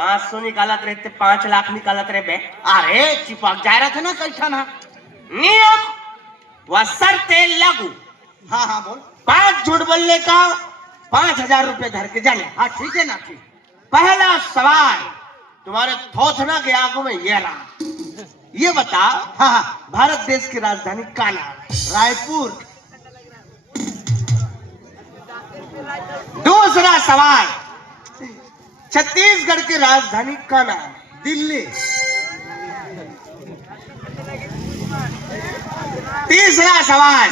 500 निकालत रहते 5 लाख निकालत रहे बे। अरे चिपक जा रहा था ना कैसा ना। नियम व शर्तें लागू। हाँ हाँ बोल। 5 झूठ बोलने का 5000 रुपए धर के जाने। हाँ ठीक है ना ठीक। पहला सवाल तुम्हारे थोथना के आंखों में ये रहा, ये बता हाँ हाँ भारत देश की राजधानी का नाम है? रायपुर। दूसरा सवाल छत्तीसगढ़ की राजधानी का नाम है? दिल्ली। तीसरा सवाल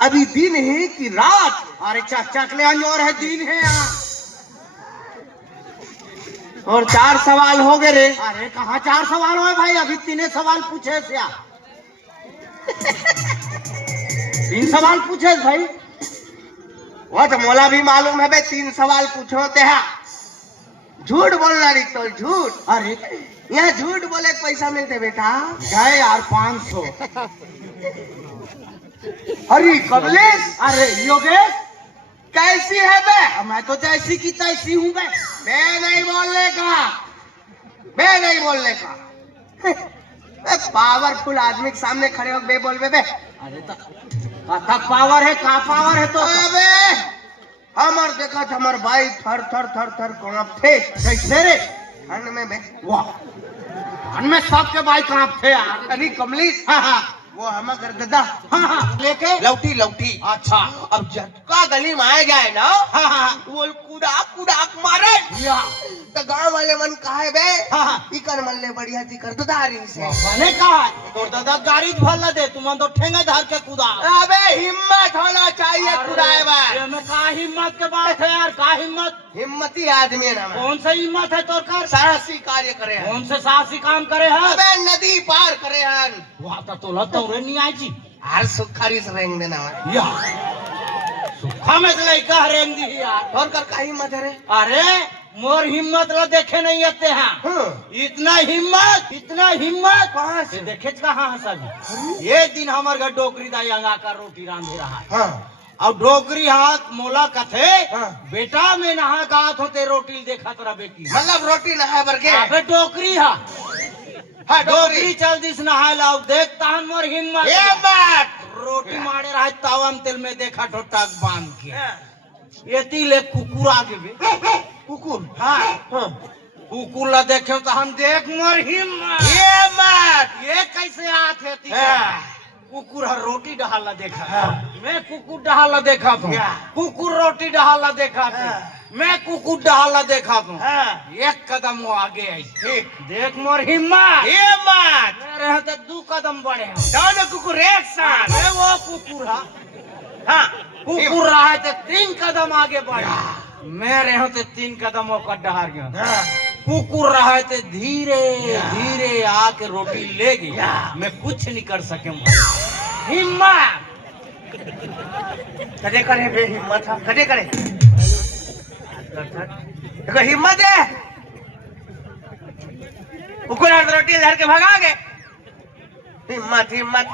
अभी दिन है कि रात? अरे चक ले और है दिन है यहाँ। और 4 सवाल हो गए रे। अरे कहाँ 4 सवाल हुए भाई, अभी 3 सवाल पूछे से 3 सवाल पूछे भाई। वो तो मोला भी मालूम है बे 3 सवाल पूछोते हैं। झूठ बोलना नहीं तो झूठ। अरे यहाँ झूठ बोले के पैसा मिलते बेटा। गए यार 500। अरे कमलेश, अरे योगेश कैसी है बे? मैं तो जैसी की तैसी हूँ बे। मैं नहीं बोलने का, मैं नहीं बोलने का। पावरफुल आदमी के सामने खड़े हो बे बोल बे। अरे तक पावर है, का पावर है तो? अबे हमार देखा हमार भाई थर थर थर थर कांपते। कैसे रे? ठंड में बे। वाह में सबके भाई कांप थे यार। अरे कमलेश, हाँ हाँ वो हम कर दादा हाँ लेके लौटी लौटी। अच्छा अब झटका गली में आ जाए ना, हाँ हाँ बोल कुड़ा कुड़ा मारे या तो गांव वाले मन कहे बे हाँ इकर मन ले बढ़िया थी कर दादारी से। बने कहा तो दादा गाड़ी भर ल दे तुम तो ठेंगा धर के कूदा। अबे हिम्मत होना चाहिए कुदाए बे। में का हिम्मत के बात है यार, का हिम्मत? हिम्मती आदमी है ना। कौन सा हिम्मत है तोर कर? साहसी कार्य करे हैं। कौन से साहसी काम करे है? अबे नदी पार करे हैं। वहाँ तो लता नहीं आई जी। हर सुखारी से रेंग देना है। या सुखा में लड़का रेंग दी यार। और कर का हिम्मत है रे? अरे मोर हिम्मत ला देखे नहीं आते हैं। इतना हिम्मत कहाँ से? देखे कहाँ है सभी। ये दिन हमारे घर डोकरी दाई अंगा कर रोटी रांधे रहा है। हाँ। अब डोकरी हाथ मोला कथे हाँ। बेटा में नहा गात होते रोटी देखा तोरा बेटी। मतलब रोटी नहाए बर के? अबे डोकरी हा हाँ डोकरी चल दिस नहा लाओ देखता हन मोर हिम्मत। ये बात रोटी मारे रहा तावा में तेल में देखा ठोटक बांध के ये तीले कुकुर आगे भी कुकुर। हाँ हाँ। कुकुर ला देखे तो हम देख मोर हिम्मत। ये बात ये कैसे आते थी? हाँ। कुकुर हर रोटी डहाला देखा। हाँ। मैं कुकुर डहाला देखा था। या। कुकुर रोटी डहाला देखा था। हाँ। मैं कुकुर डहाला देखा था। हाँ। एक कदम वो आगे आई। ठीक। देख मोर हिम्मत। ये बात मेरे तो 2 कदम बढ़े हैं। दोनों कुकुर एक साथ। अरे वो कुकुर हा हाँ। कुकुर रहा है तो 3 कदम आगे बढ़ा। मेरे यहाँ तो 3 कदम होकर डहार गया। हाँ। कुकुर रहा है तो धीरे धीरे आके रोटी ले गया। मैं कुछ नहीं कर सके। हिम्मत कदे करे बे हिम्मत है कदे करे। देखो हिम्मत है। कुकुर हर रोटी लहर के भगा गए। हिम्मत हिम्मत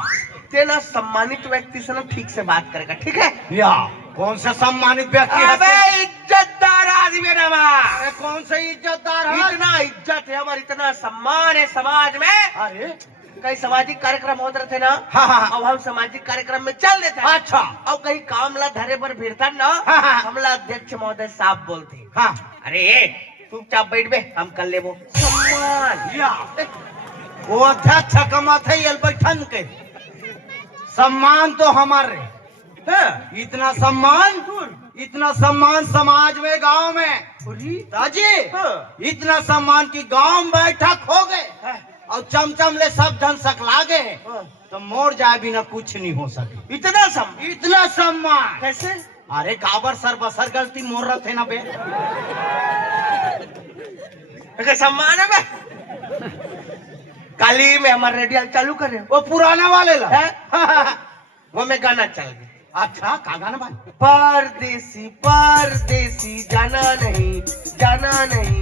तेना सम्मानित व्यक्ति से ना ठीक से बात करेगा, ठीक है? या कौन सा सम्मानित व्यक्ति है? अबे इज्जतदार आदमी है ना। अरे कौन सा इज्जतदार है? इतना इज्जत है हमारा, इतना सम्मान है समाज में। अरे कई सामाजिक कार्यक्रम होते रहते ना। हाँ हाँ अब हम सामाजिक कार्यक्रम में चल देते हैं। अच्छा अब कहीं कामला धरे पर भिड़ता ना, हाँ, हाँ। हमला अध्यक्ष महोदय साहब बोलते हाँ अरे चुपचाप बैठ बे हम कर ले वो सम्मान। या वो अध्यक्ष कमाते ही बैठन के सम्मान तो हमारे। हाँ। इतना सम्मान समाज में गांव में ताजी हाँ। इतना सम्मान की गांव में बैठक हो गए हाँ। और चमचम ले सब धन सकला गए हाँ। तो मोर जाए बिना कुछ नहीं हो सके। इतना सम्मान कैसे? अरे काबर सर बसर गलती मोर रहे ना बे। सम्मान है बे। काली में हमारे रेडियो चालू कर रहे हो वो पुराने वाले ला वो में गाना चल गया। अच्छा का गाना भाई? परदेसी परदेसी जाना नहीं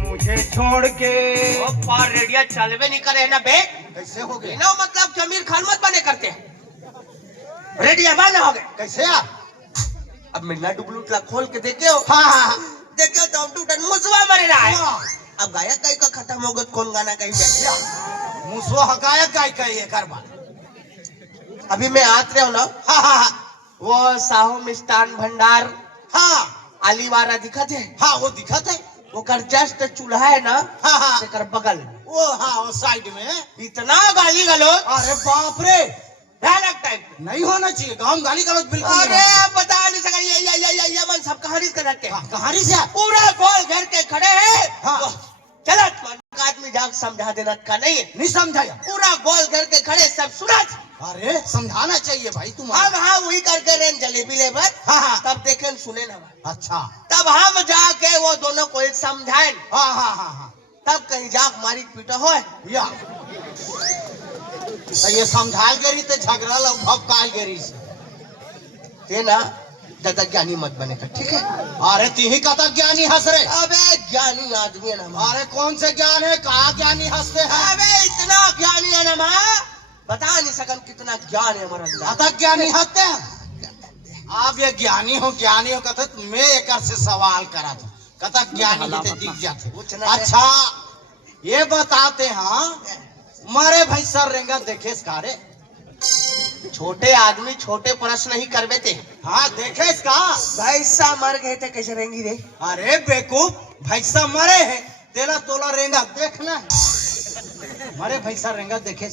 मुझे छोड़ के। वो पर रेडियो चलवे नहीं करे ना बे। कैसे हो गए? ना मतलब जमीर खान मत बने करते रेडियो बंद हो गए। कैसे आप? अब मिलना डुबलूटला खोल के देखे हो। हाँ हाँ देखो तो टूटन मुसवा मरे रहा है। अब गायक गाय का खत्म हो गया, कौन गाना कहीं पे मुसवा गायक गाय का ये करवा। अभी मैं आत रहा हूँ ना। वो साहू मिष्ठान भंडार आलीवारा दिखत है। हाँ वो दिखत है। वो कर जस्ट चूल्हा है ना, हाँ से कर बगल वो साइड में इतना गाली गलौज। अरे बाप रे, भयानक टाइप नहीं होना चाहिए गाँव गाली गलौज बिल्कुल। अरे आप बता नहीं सका, ये मन सब कहानी कर रखे हैं। कहानी से पूरा गोल घेर के खड़े हैं। हाँ। चलत मन आदमी जाग समझा देना का नहीं है। नहीं समझाया। पूरा गोल घेर के खड़े सब सुना। अरे समझाना चाहिए भाई तुम। हम हाँ वही करके रेन जलेबी लेबर। हाँ। तब देखे सुने ना। अच्छा तब हम जाके वो दोनों को समझाएं। हाँ। तब कहीं जाग मारी पीटा हो या ये समझाल गरी तो झगड़ा लगभग काल गरी से ना। ज्यादा ज्ञानी मत बने का, ठीक है। अरे तीही कथा ज्ञानी हंस रहे। अबे ज्ञानी आदमी है ना। अरे कौन से ज्ञान है, कहा ज्ञानी हंसते हैं। अबे इतना ज्ञानी है ना, बता नहीं सकन कितना ज्ञान है हमारा। कथा ज्ञानी हंसते हैं। आप ये ज्ञानी हो कथा मैं एक से सवाल करा था। कथा ज्ञानी होते दिख जाते। अच्छा ये बताते हैं मारे भाई सर रेंगा देखे इसकारे। छोटे आदमी छोटे प्रश्न ही करवे थे। हाँ देखे इसका। भैंसा मर गए थे, कैसे रहेंगी रे। अरे बेवकूफ, भैंसा मरे है तेरा तोला रेंगा देखना है। मरे भैंसा रेंगा देखे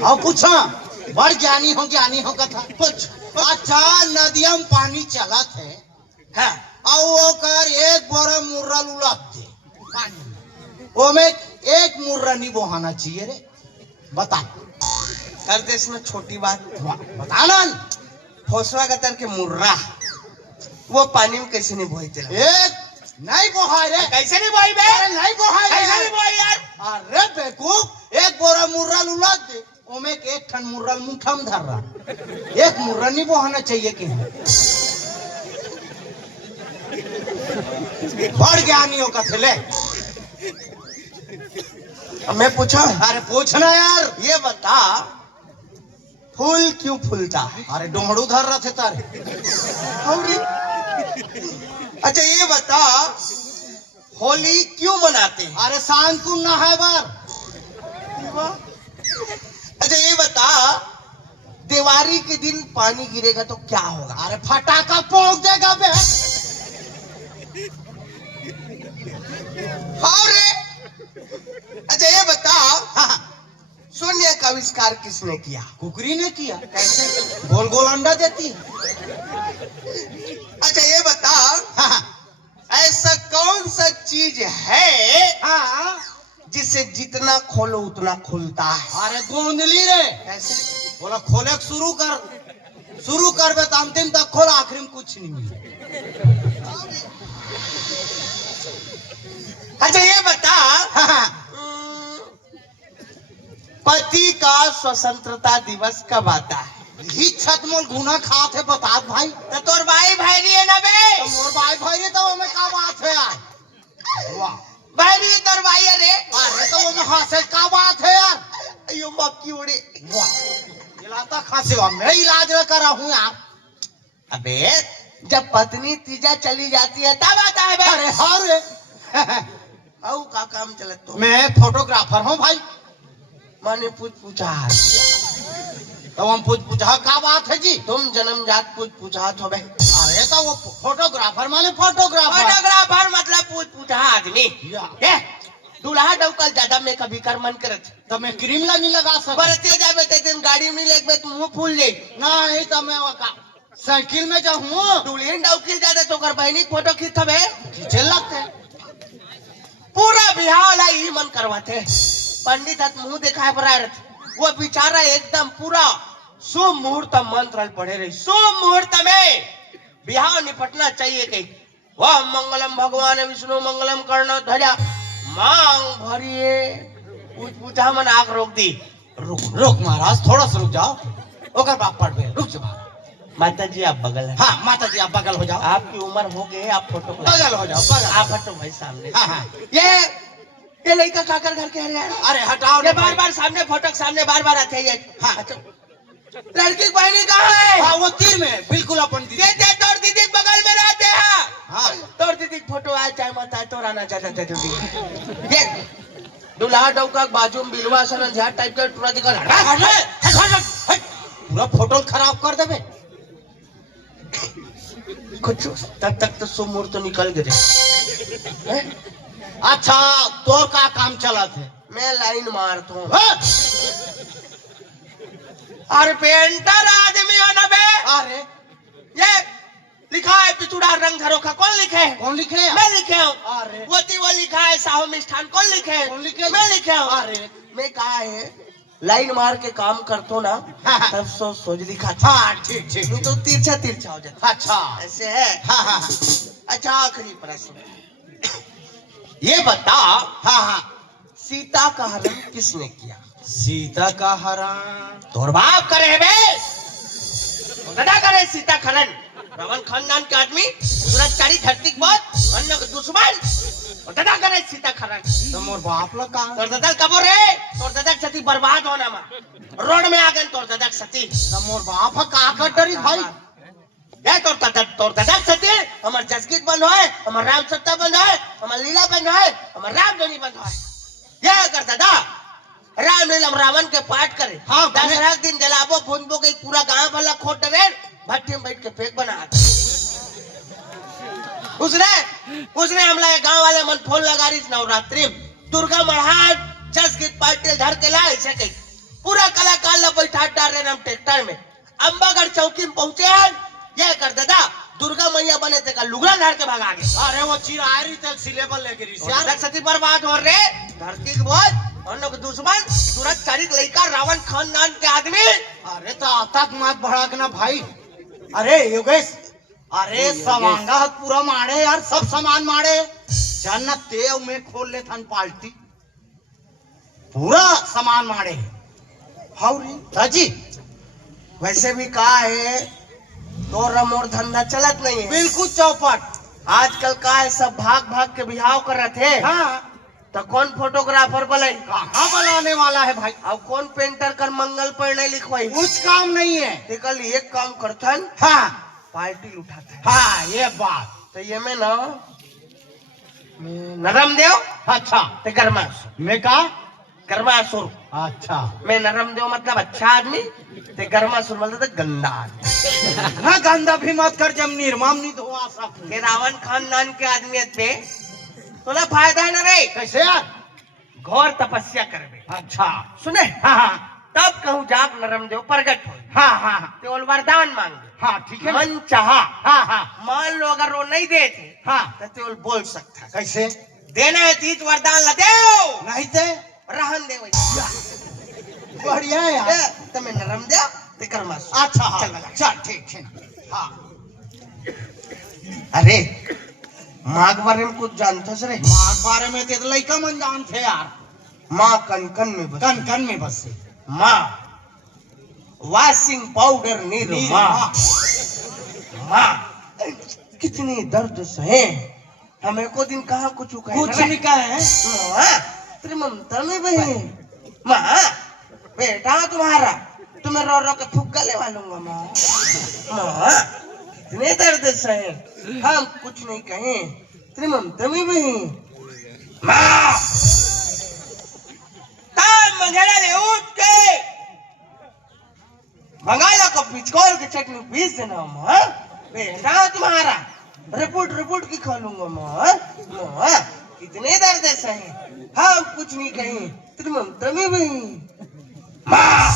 अब पूछा बड़ ज्ञानी हो कथा कुछ। अच्छा नदिया में पानी चला थे। हाँ। और कर एक बोरा मुर्रा उलट दे पानी, वो में एक मुर्रा नहीं बहाना चाहिए रे। बता कर दे इसमें छोटी बात। बताना। फोसवा गतर के मुर्रा वो पानी में कैसे नहीं बोई तेरा। एक नहीं बोहाय रे। कैसे नहीं बोई बे। नहीं बोहाय कैसे नहीं बोई यार। अरे बेवकूफ, एक बोरा मुर्रा उलट दे, ओमे एक ठन मुर्रा मुठा में धर रहा। एक मुर्रा नहीं बोहाना चाहिए कि बड़ ज्ञानियों का थे ले। मैं पूछा। अरे पूछना यार। ये बता फूल क्यों फूलता। अरे डोंगड़ू धर रहे थे तारे। अच्छा ये बता होली क्यों मनाते हैं। अरे शांत को ना है बार। अच्छा ये बता दिवाली के दिन पानी गिरेगा तो क्या होगा। अरे फटाका फोड़ देगा बे। हाँ रे। अच्छा ये बता शून्य का आविष्कार किसने किया। कुकरी ने किया। कैसे। गोल गोल अंडा देती है। अच्छा ये बता ऐसा कौन सा चीज है हाँ जिसे जितना खोलो उतना खुलता है। अरे गोंदली रे। कैसे। बोला खोले शुरू कर बे तो अंतिम तक खोला, आखिरी में कुछ नहीं मिले। अच्छा ये बता पति का स्वतंत्रता दिवस कब आता है। ही छत मोल गुना खात है बता भाई। तो तोर भाई भाई है ना बे। तो मोर भाई भाई तो हमें का बात है यार। वाह भाई तोर भाई है रे। अरे तो हमें हंसे का बात है यार। अयो मक्की उड़े। वाह इलाता खांसी हुआ, मैं इलाज न कर रहा हूँ यार। अबे जब पत्नी तीजा चली जाती है तब आता है बे। अरे हाँ रे। औ का काम चलत तो। मैं फोटोग्राफर हूँ भाई। माने पूछा तो हम पूछा का बात है जी। तुम जन्मजात पूछा हो बे। अरे तो वो फोटोग्राफर माने फोटोग्राफर मतलब पूछा आदमी। दूल्हा डौकल ज्यादा में कभी कर मन करत तो मैं क्रीम ला नहीं लगा सकता। बरते जाबे ते दिन गाड़ी में लेके तुम मुंह फूल जाई। नहीं तो मैं साइकिल में जाऊँ। दुल्हन डौकी ज्यादा तो कर बहनी फोटो खींचबे खींचे लगते पूरा बिहाव ला ही मन करवाते। पंडित हाथ मुंह दिखाए बरारत वो बेचारा एकदम पूरा शुभ मुहूर्त मंत्र पढ़े रही। शुभ मुहूर्त में बिहाव निपटना चाहिए कहीं। वह मंगलम भगवान विष्णु मंगलम कर्ण ध्वजा मांग भरिए पूछा मन आग रोक दी। रुक महाराज थोड़ा सा रुक जाओ। ओकर बाप पढ़ पे रुक जाओ। माता जी आप बगल है। हाँ माता जी आप बगल हो जाओ। आपकी उम्र हो गई आप फोटो बगल हो जाओ बगल। आप हटो भाई सामने। हाँ। ये लड़का काकर घर के हरियाणा। अरे हटाओ। ये बार सामने फोटो के सामने बार आते हैं ये। हाँ। लड़की की बहनी कहाँ है। हाँ वो तीर में बिल्कुल अपन ये तोर दीदी बगल में रहते हैं। नवराना जाता था जल्दी देख दुल्हा डौका बाजू में बिलवा सन झाट टाइप का पूरा दिखा पूरा फोटो खराब कर देबे कुछ तब तक तो सुमुहूर्त तो निकल गए हैं? अच्छा तोर का काम चला थे मैं लाइन मारता हूँ अरे पेंटर आदमी हो ना बे अरे ये लिखा है पिछुड़ा रंग झरोखा कौन लिखे है कौन लिखे मैं लिखे हूँ अरे वो लिखा है साहू मिष्ठान कौन लिखे है कौन लिखे मैं लिखे हूँ अरे मैं कहा है लाइन मार के काम करतो ना हाँ। तब सोच दिखा हाँ ठीक ठीक नहीं तो तिरछा तिरछा हो जाता अच्छा ऐसे है हाँ हाँ अच्छा आखिरी प्रश्न ये बता हाँ हाँ सीता का हरण किसने किया सीता का हरण तोर बाप करे बे दादा करे सीता खनन रावण खानदान के आदमी दुराचारी धरती के बहुत अन्य के दुश्मन और दादा करे सीता खनन तो मोर बाप लोग का तोर दादा कबो रे तोर दादा के सती बर्बाद होना मा रोड में आ गए तोर दादा के सती तो मोर बाप का कर डरी भाई ये तोर दादा के सती हमर जसगीत बंद होए हमर राम सत्ता बंद होए हमर लीला बंद होए हमर राम धनी बंद होए ये कर दादा राम लीला रावण के पाठ करे हाँ, 10 दिन जलाबो भूनबो के पूरा गांव वाला खोट रे भट्टी में बैठ के फेंक बना उसने हमला गांव वाले मन फोन लगा रही नवरात्रि दुर्गा महाराज जसगीत पाटिल धर के ला ऐसे कही पूरा कलाकार ला बैठा डाल रहे हम ट्रैक्टर में अंबागढ़ चौकी में पहुंचे हैं ये कर दादा दुर्गा मैया बने थे का लुगड़ा धार के भागा गए अरे वो चिरारी तल सिलेबल लेके रही सती बर्बाद हो रहे धरती के बोझ अन्य के दुश्मन दुराचारी लड़का रावण खानदान के आदमी अरे तो आतक मत भड़क ना भाई अरे योगेश अरे सवांगा हाथ पूरा मारे यार सब सामान मारे जन्नत ते में खोल ले थन पाल्टी पूरा सामान मारे हौरी दाजी वैसे भी कहा है तो रमोर धंधा चलत नहीं है बिल्कुल चौपट आजकल का है सब भाग भाग के बिहाव कर रहे थे हाँ तो कौन फोटोग्राफर बुलाई कहाँ बुलाने वाला है भाई अब कौन पेंटर कर मंगल पर नहीं लिखवाई कुछ काम नहीं है कल एक काम करथन हाँ पार्टी उठाते हैं हाँ ये बात तो ये में ना नरम देव अच्छा ते गर्मा मैं कहा गर्मासुर अच्छा मैं नरम देव मतलब अच्छा आदमी ते गर्मासुर मतलब गंदा आदमी ना गंदा भी मत कर जब निर्मम नहीं धोआ सब के रावण खानदान के आदमी पे तोला फायदा है ना रे कैसे यार घोर तपस्या करबे अच्छा सुने हाँ हाँ तब कहूँ जाग नरम देव प्रगट हो हाँ हाँ केवल वरदान मांगे हाँ ठीक है मन चाहा हाँ हाँ मान लो अगर वो नहीं देते हाँ तो केवल बोल सकता है कैसे देना है तीज वरदान ला दे नहीं थे रहन दे बढ़िया है यार तुम्हें नरम दे ते कर्मास अच्छा हाँ चल लगा। चल ठीक है हाँ अरे माँ के बारे में कुछ जानता रे माँ के बारे में तो लड़का मन जान थे यार माँ कन कन में बस कन कन में बस माँ वॉशिंग पाउडर नीर माँ माँ कितनी दर्द सहे हमें को दिन कहाँ कुछ कुछ नहीं कहे माँ तेरी ममता में बहन माँ बेटा तुम्हारा तुम्हें रो रो के फुग्गा ले वालूंगा माँ माँ कितने दर्द सहे हम कुछ नहीं कहे तेरी ममता में बहन माँ मंगला ले उठ के बंगाला को पिचकोर के चटनी पीस देना माँ बेटा तुम्हारा रिपोर्ट रिपोर्ट की खा लूंगा माँ माँ कितने दर्द सहे हम कुछ नहीं कहे तेरी ममता में बहन माँ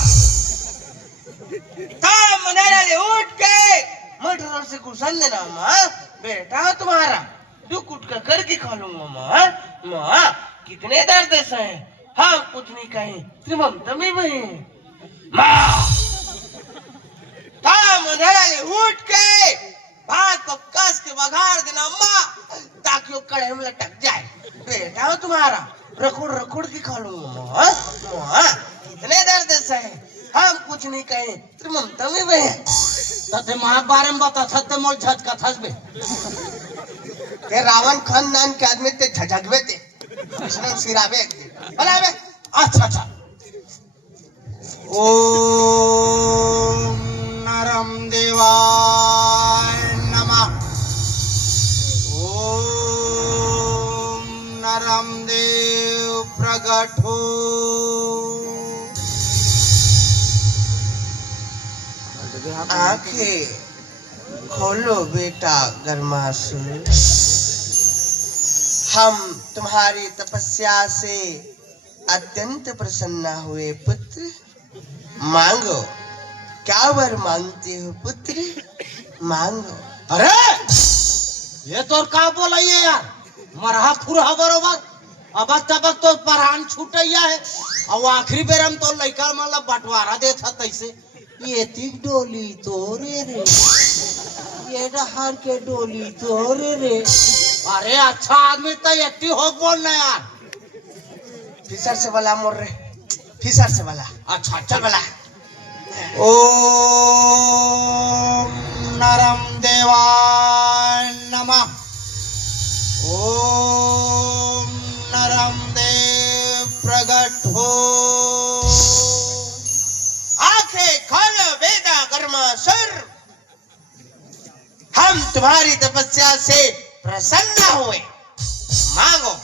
मंगला ले उठ के मटर से कुशन देना माँ बेटा तुम्हारा दुख उठ कर की खा लूंगा माँ माँ कितने दर्द सहे हाँ कुछ नहीं कहे तेरी ममता में बहन माँ उठ के भात को कस के बघार देना माँ ताकि वो कड़े में लटक जाए बेटा हो तुम्हारा रखोड़ रखोड़ की खा लूंगा माँ माँ कितने दर्द सहे हम कुछ नहीं कहे तेरी ममता में बहन तते माँ के बारे में बता छते मोल झटका थसबे ते रावण खानदान के आदमी ते झझगवे ते इसने सिरावे एक दिन भला बे अच्छा अच्छा ओम नरम देवाय नमः ओम प्रकट हो। आंखें खोलो बेटा गर्मासुर, हम तुम्हारी तपस्या से अत्यंत प्रसन्न हुए पुत्र। मांगो, क्या वर मांगते हो पुत्र, मांगो। अरे ये तो का बोला ये यार, मरहा फुरहा बरोबर अब तब तो परान छूटैया है और आखिरी बेर हम तो लइका मन बंटवारा देता तैसे ये तिक डोली तोरे रे, ये डहार के डोली तोरे रे। अरे अच्छा आदमी तो एट्टी हो बोलना यार। फिसर से वाला मोर रे, फिसर से वाला। अच्छा चल वाला। ओम नरम देवाय नमः। ओम नरम देव प्रकट हो। आंखें खोलो बेटा गर्मासुर, हम तुम्हारी तपस्या से प्रसन्न हुए। मांगो,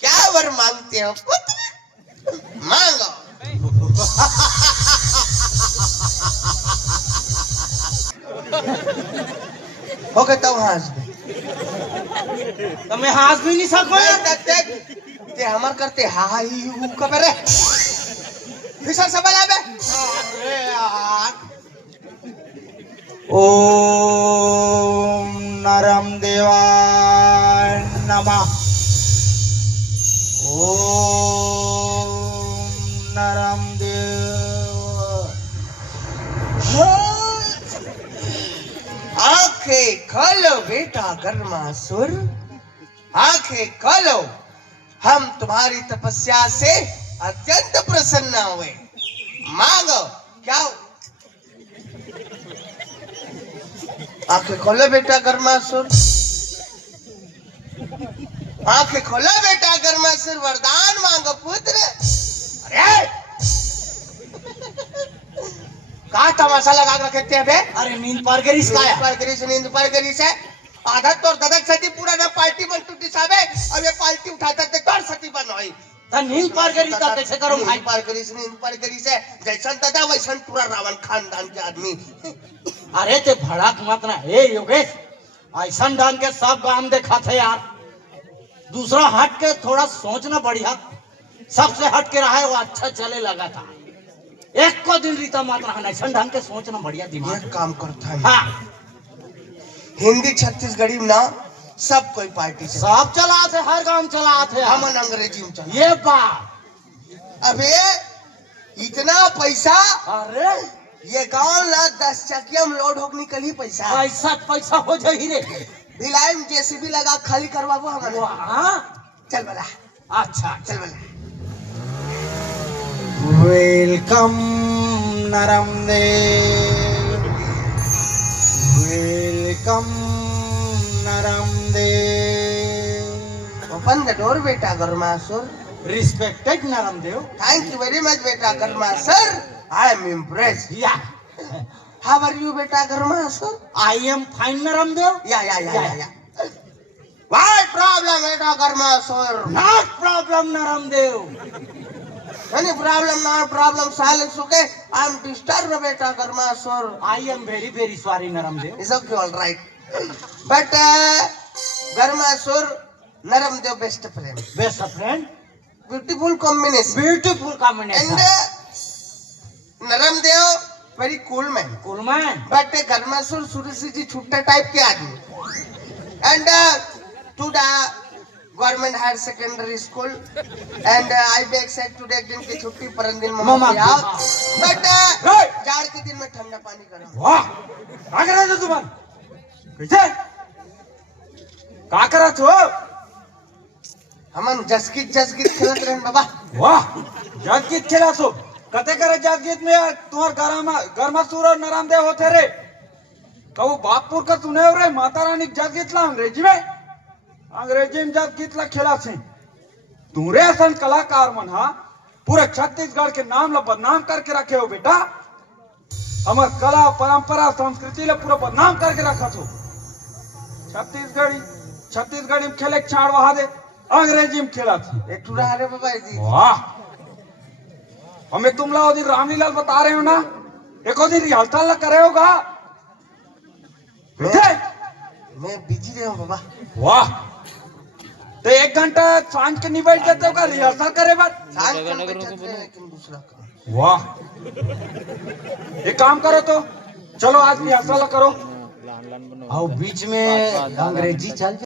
क्या वर मांगते हो पुत्र, मांगो। हो गए तो हंस તમે હાથ भी नहीं सको यार। ते हमर करते हा हा ही हु कबरे फिसर से बला बे। अरे यार ओम नरम देवाय नमः। ओम नरम देव। आंखें खोलो बेटा गर्मासुर, आंखें खोलो, हम तुम्हारी तपस्या से अत्यंत प्रसन्न हुए। मांगो, क्या। आंखें खोलो बेटा गर्मासुर, आंखें खोलो बेटा गर्मासुर, वरदान मांगो पुत्र। अरे का तमाशा लगा के रखे थे बे। अरे नींद पार करी इसका नींद पर करी से आदत तो ददक सती पूरा ना पार्टी बन टूटी साबे। अब ये पार्टी उठाता ते तोर सती बन होई। तो नींद पार करी तो कैसे करूं भाई। नींद पर करी से जैसन दादा वैसन पूरा रावण खानदान के आदमी। अरे ते भड़क मत ना हे योगेश, ऐसा डाल के सब काम देखा थे यार। दूसरा हट के थोड़ा सोचना बढ़िया, सबसे हट के रहा है वो अच्छा चले लगा था। एक को दिन रीता मात्र है ऐसा ढंग के सोचना बढ़िया दिमाग। ये काम करता है। हाँ हिंदी छत्तीसगढ़ी में ना सब कोई पार्टी से सब चला थे, हर काम चला थे। हम अंग्रेजी में चला। ये बात अबे इतना पैसा, अरे ये गांव ना 10 चकिया में लोड होकर निकली पैसा। पैसा पैसा हो जाही रे। भिलाई में जेसीबी लगा खाली करवाबो हमने। हाँ चल बला। अच्छा चल बला। वेलकम नरम देव, वेलकम नरम देव। ओपन द डोर बेटा गर्मासुर। रिस्पेक्टेड नरम देव। थैंक यू वेरी मच बेटा गर्मासुर, आई एम इम्प्रेस्ड। या हाउ आर यू बेटा गर्मासुर। आई एम फाइन नरम देव। या व्हाट प्रॉब्लम बेटा गर्मासुर। नॉट प्रॉब्लम नरम देव। Any problem, not problem, silence, okay? I'm disturbed, beta Garmasur. I am very very sorry नरम देव। It's okay, all right. But Garmasur, Naram Dev best friend. Best friend, Beautiful combination. beautiful combination. And Naram Dev very cool man. Cool man. But Garmasur Surisi ji chutta type के आदमी. And to the government higher secondary school and I be excite today दिन की छुट्टी पर दिन मामा but जाड़ के दिन में ठंडा पानी करो। वाह क्या कर रहे हो तुम कैसे क्या कर रहे हो। हमन जसगीत खेलत रहे बाबा। वाह जसगीत खेला तो कते करे जसगीत में तुम्हार गर्मासुर और नरम देव होते रे। कहो बापपुर का तूने रे माता रानी जसगीत ला अंग्रेजी में जसगीत ला खेला से तूरे असन कलाकार मन हा पूरे छत्तीसगढ़ के नाम ला बदनाम करके रखे हो बेटा। हमार कला परंपरा संस्कृति ला पूरा बदनाम करके रखा छो। छत्तीसगढ़ी में खेले छाड़ वहा दे अंग्रेजी में खेला थी। एक टूरा रे बाबा जी वाह, हमें तुम लोग दिन रामलीला बता रहे हो ना, एक दिन रिहर्सल करे होगा। मैं बिजी रहा हूँ बाबा। वाह, तो 1 घंटा सांझ के नहीं बैठ जाते होगा रिहर्सल करे बाद? सांझ कम बैठते हैं, लेकिन दूसरा काम। वाह, एक काम करो तो चलो आज रिहर्सल करो। और बीच में अंग्रेजी चल